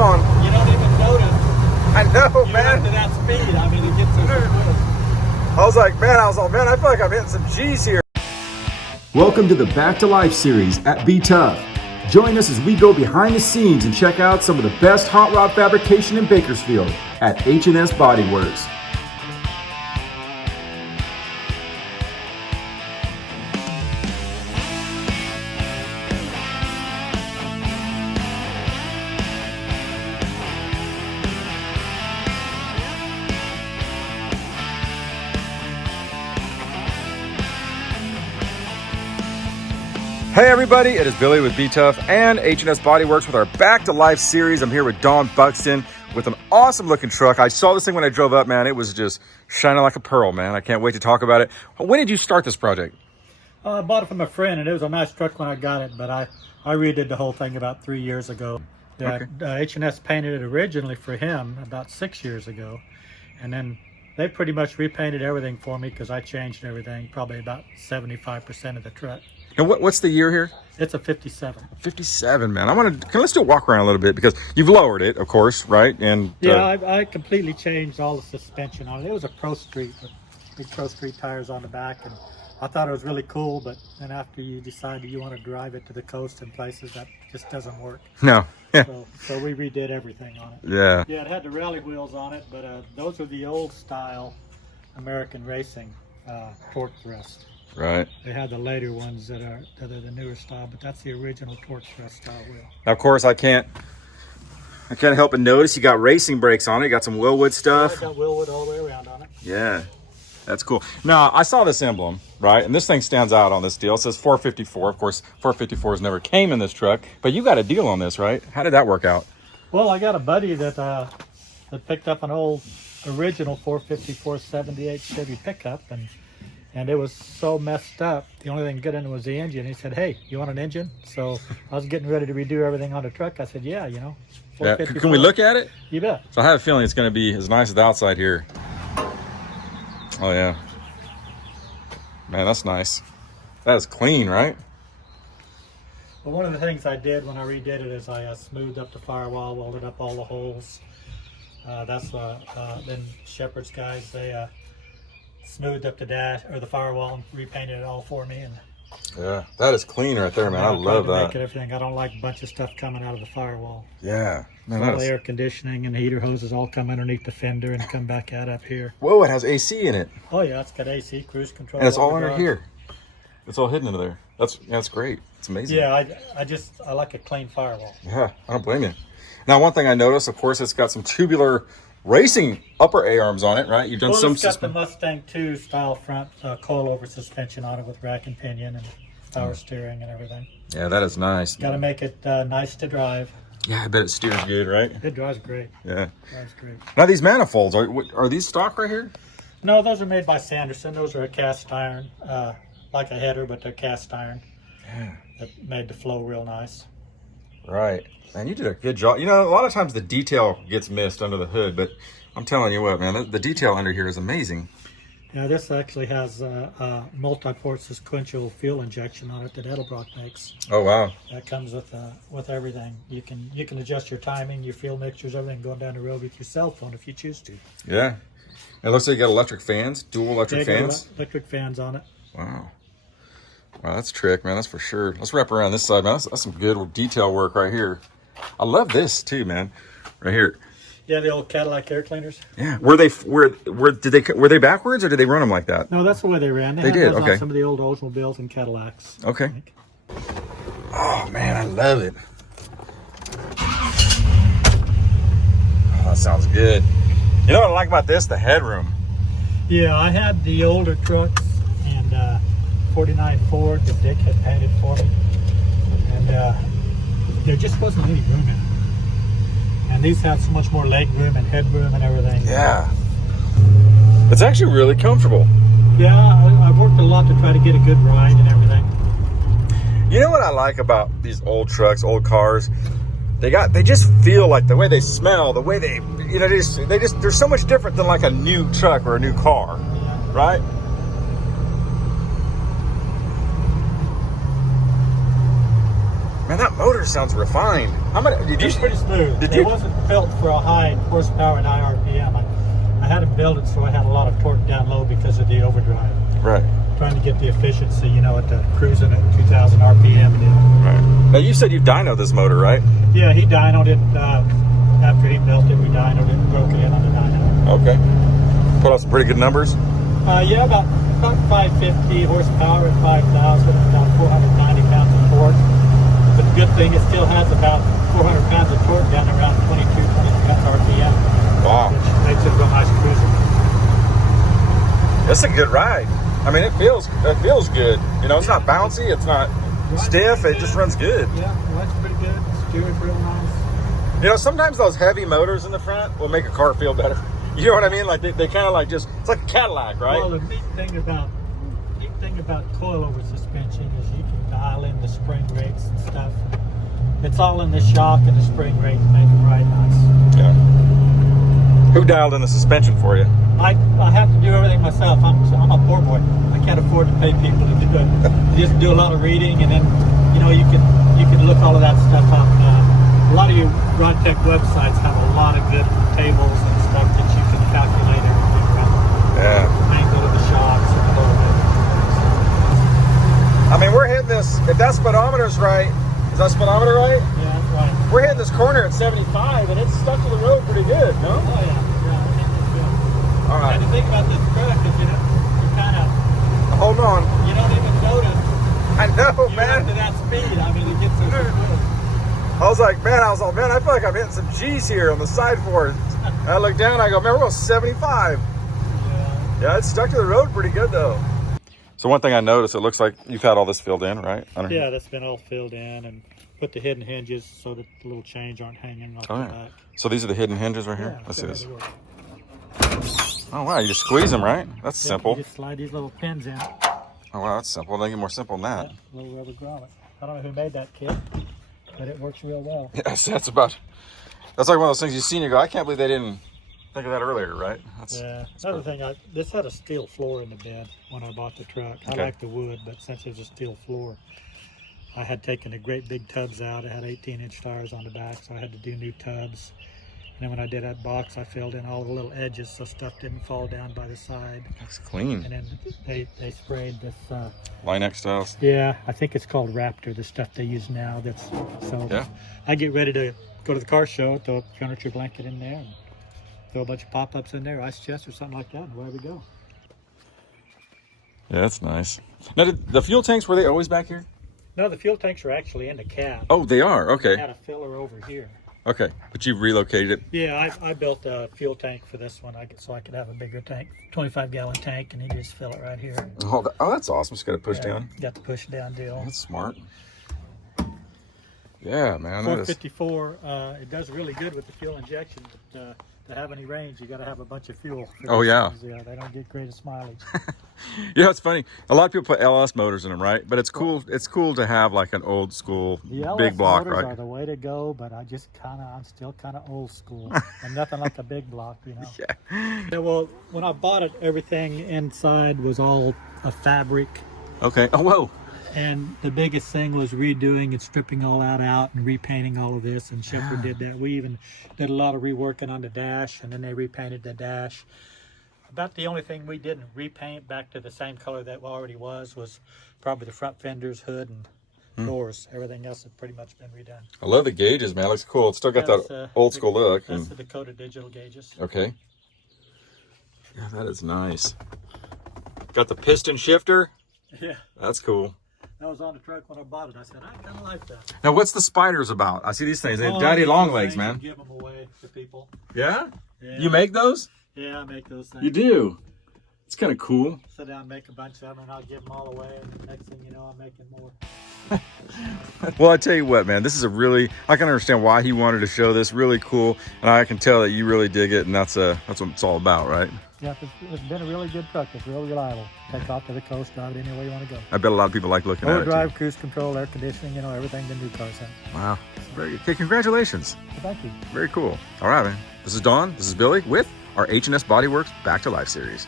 on. You don't even notice. I know, You're man. up to that speed. I mean, it gets so quick. I was like, man, I feel like I'm hitting some G's here. Welcome to the Back to Life series at Be Tough. Join us as we go behind the scenes and check out some of the best hot rod fabrication in Bakersfield at H&S Body Works. Hey everybody, it is Billy with Be Tough and H&S Body Works with our Back to Life series. I'm here with Don Buxton with an awesome looking truck. I saw this thing when I drove up, man. It was just shining like a pearl, man. I can't wait to talk about it. When did you start this project? I bought it from a friend, and it was a nice truck when I got it, but I redid the whole thing about 3 years ago. Yeah, Okay. H&S painted it originally for him about 6 years ago, and then they pretty much repainted everything for me because I changed everything, probably about 75% of the truck. And what's the year here? It's a 57. 57, man. Let's do a walk around a little bit because you've lowered it, of course, right? And Yeah, I completely changed all the suspension on it. It was a Pro Street with big Pro Street tires on the back, and I thought it was really cool, but then after you decide that you want to drive it to the coast and places, that just doesn't work. no. Yeah. So we redid everything on it. Yeah. Yeah, it had the rally wheels on it, but those are the old style American racing torque thrust. Right. They had the later ones that are the newer style, but that's the original torque thrust style wheel. Now, of course, I can't help but notice you got racing brakes on it. You got some Willwood stuff. I got Willwood all the way around on it. Yeah. That's cool. Now, I saw this emblem, right? And this thing stands out on this deal. It says 454. Of course, 454s never came in this truck, but you got a deal on this, right? How did that work out? Well, I got a buddy that picked up an old original 454 78 Chevy pickup, and it was so messed up. The only thing good in it was the engine. He said, "Hey, you want an engine?" So I was getting ready to redo everything on the truck. I said, "Yeah, you know." Yeah. Can we look at it? You bet. So I have a feeling it's going to be as nice as the outside here. Oh, yeah. Man, that's nice. That is clean, right? Well, one of the things I did when I redid it is I smoothed up the firewall, welded up all the holes. Then Shepherd's guys, they smoothed up the dash or the firewall and repainted it all for me. And Yeah, that is clean right there, man. I love tried to that. make it everything. I don't like a bunch of stuff coming out of the firewall. Yeah. Man, All that is... air conditioning and heater hoses all come underneath the fender and come back out up here. Whoa, it has AC in it. Oh yeah, it's got AC, cruise control. And it's all under overdrive. here. It's all hidden into there. That's great. It's amazing. Yeah, I like a clean firewall. Yeah, I don't blame you. Now, one thing I noticed, of course, it's got some tubular racing upper A-arms on it, right? You've done some... It's got the Mustang 2 style front coil-over suspension on it with rack and pinion and power steering and everything. Yeah, that is nice. Got to make it nice to drive. Yeah, I bet it steers good, right? It drives great. Yeah. Drives great. Now, these manifolds, are these stock right here? No, those are made by Sanderson. Those are a cast iron, like a header, but they're cast iron. Yeah. That made the flow real nice. Right. Man, you did a good job. You know, a lot of times the detail gets missed under the hood, but I'm telling you what, man, the detail under here is amazing. Yeah, this actually has a multi-port sequential fuel injection on it that Edelbrock makes. Oh, wow. That comes with everything. You can adjust your timing, your fuel mixtures, everything going down the road with your cell phone if you choose to. Yeah. It looks like you got electric fans, dual electric fans. Electric fans on it. Wow. Wow, that's trick, man. That's for sure. Let's wrap around this side, man. That's some good detail work right here. I love this too, man. Right here. Yeah, the old Cadillac air cleaners. Yeah. Were they backwards or did they run them like that? No, that's the way they ran. They had did, those okay. on some of the old Oldsmobiles and Cadillacs. Okay. Oh man, I love it. Oh, that sounds good. You know what I like about this? The headroom. Yeah, I had the older trucks and 49 Ford that Dick had painted for me, and there just wasn't any room in it. And these have so much more leg room and headroom and everything. Yeah. It's actually really comfortable. Yeah, I've worked a lot to try to get a good ride and everything. You know what I like about these old trucks, old cars? They just feel like the way they smell, the way they they're so much different than like a new truck or a new car, right? Man, that motor sounds refined. How much did you? It's pretty smooth. It wasn't built for a high horsepower and high RPM. I had it built it so I had a lot of torque down low because of the overdrive. Right. Trying to get the efficiency, you know, at the cruising at 2,000 RPM. Right. Now you said you dynoed this motor, right? Yeah, he dynoed it. After he built it, we dynoed it and broke it in on the dyno. Okay. Put out some pretty good numbers. Yeah, about 550 horsepower at 5,000, about 490 pounds of torque. But the good thing, it still has about 400 pounds of torque down around 22, 23 RPM. Wow. Which makes it a real nice cruiser. It's a good ride. I mean, it feels good. You know, it's not bouncy. It's not stiff. It just runs good. Yeah, runs pretty good. Steering's real nice. You know, sometimes those heavy motors in the front will make a car feel better. You know what I mean? Like they kind of like just, it's like a Cadillac, right? Well, the neat thing about coil-over suspension is you can dial in the spring rates and stuff. It's all in the shock and the spring rate to make it ride nice. Yeah. Who dialed in the suspension for you? I have to do everything myself. I'm a poor boy. I can't afford to pay people to do it. You just do a lot of reading, and then you know you can look all of that stuff up. A lot of your rod tech websites have a lot of good tables and stuff that you can calculate everything around. Yeah. Angle of the shocks and a little bit. I mean, we're hitting this. If that speedometer's right, is that speedometer right? Yeah, that's right. We're hitting this corner at 75, and it's stuck to the road pretty good, no? Oh yeah, yeah. I think it's good. All right. And the thing about this truck is you kind of Hold on. you don't even notice I know, you're man. up to that speed. I mean, it gets so quick. I was like, man, I feel like I'm hitting some G's here on the side forks. And I look down, I go, man, we're going 75. Yeah, it's stuck to the road pretty good, though. So one thing I noticed, it looks like you've had all this filled in, right? Yeah, that's been all filled in and put the hidden hinges so that the little chains aren't hanging off the back. So these are the hidden hinges right here? Yeah, Let's see this. work. Oh, wow, you just squeeze them, right? That's simple. You just slide these little pins in. Oh, wow, that's simple. They get more simple than that. Yeah, little rubber grommet. I don't know who made that kit, but it works real well. Yes, that's like one of those things you see and you go, I can't believe they didn't think of that earlier, right? Another thing, this had a steel floor in the bed when I bought the truck. Okay. I like the wood, but since there's a steel floor, I had taken the great big tubs out. It had 18-inch tires on the back, so I had to do new tubs. And then when I did that box, I filled in all the little edges so stuff didn't fall down by the side. Looks clean. And then they sprayed this. Line-X styles. Yeah, I think it's called Raptor, the stuff they use now. Yeah. I get ready to go to the car show, throw a furniture blanket in there, and throw a bunch of pop-ups in there, ice chest or something like that, and away we go. Yeah, that's nice. Now, the fuel tanks, were they always back here? No, the fuel tanks are actually in the cab. Oh, they are? Okay. I had a filler over here. Okay, but you've relocated it. Yeah, I built a fuel tank for this one so I could have a bigger tank, 25-gallon tank, and you just fill it right here. Oh, that's awesome. Just got to push down. Got the push down deal. That's smart. Yeah, man. 454, it does really good with the fuel injection, but to have any range, you got to have a bunch of fuel. Oh, yeah. Yeah, they don't get greatest mileage. Yeah, it's funny. A lot of people put LS motors in them, right? But it's cool. It's cool to have like an old school big block, motors right? are the way to go, but I'm still kind of old school, and nothing like a big block, you know. Yeah. Well, when I bought it, everything inside was all a fabric. Okay. Oh, whoa. And the biggest thing was redoing and stripping all that out and repainting all of this, and Shepherd did that. We even did a lot of reworking on the dash, and then they repainted the dash. About the only thing we didn't repaint back to the same color that already was probably the front fenders, hood, and doors. Everything else had pretty much been redone. I love the gauges, man. It looks cool. It's still got that old school look. That's the Dakota digital gauges. Okay. Yeah, that is nice. Got the piston shifter. Yeah. That's cool. That was on the truck when I bought it. I said, I kind of like that. Now, what's the spiders about? I see these things. They have daddy long legs, man. Give them away to people. Yeah? Yeah. You make those? Yeah, I make those things. You do? It's kind of cool. Sit down and make a bunch of them, and I'll give them all away, and the next thing you know, I'm making more. Well, I tell you what, man, this is I can understand why he wanted to show this. Really cool. And I can tell that you really dig it, and that's what it's all about, right? Yeah, it's been a really good truck. It's real reliable. Take off to the coast, drive it anywhere you want to go. I bet a lot of people like looking at it, drive, too. cruise control, air conditioning, everything the new cars have. Wow. Very good. Okay, congratulations. Thank you. Very cool. All right, man. This is Don. This is Billy with our H&S Body Works Back to Life series.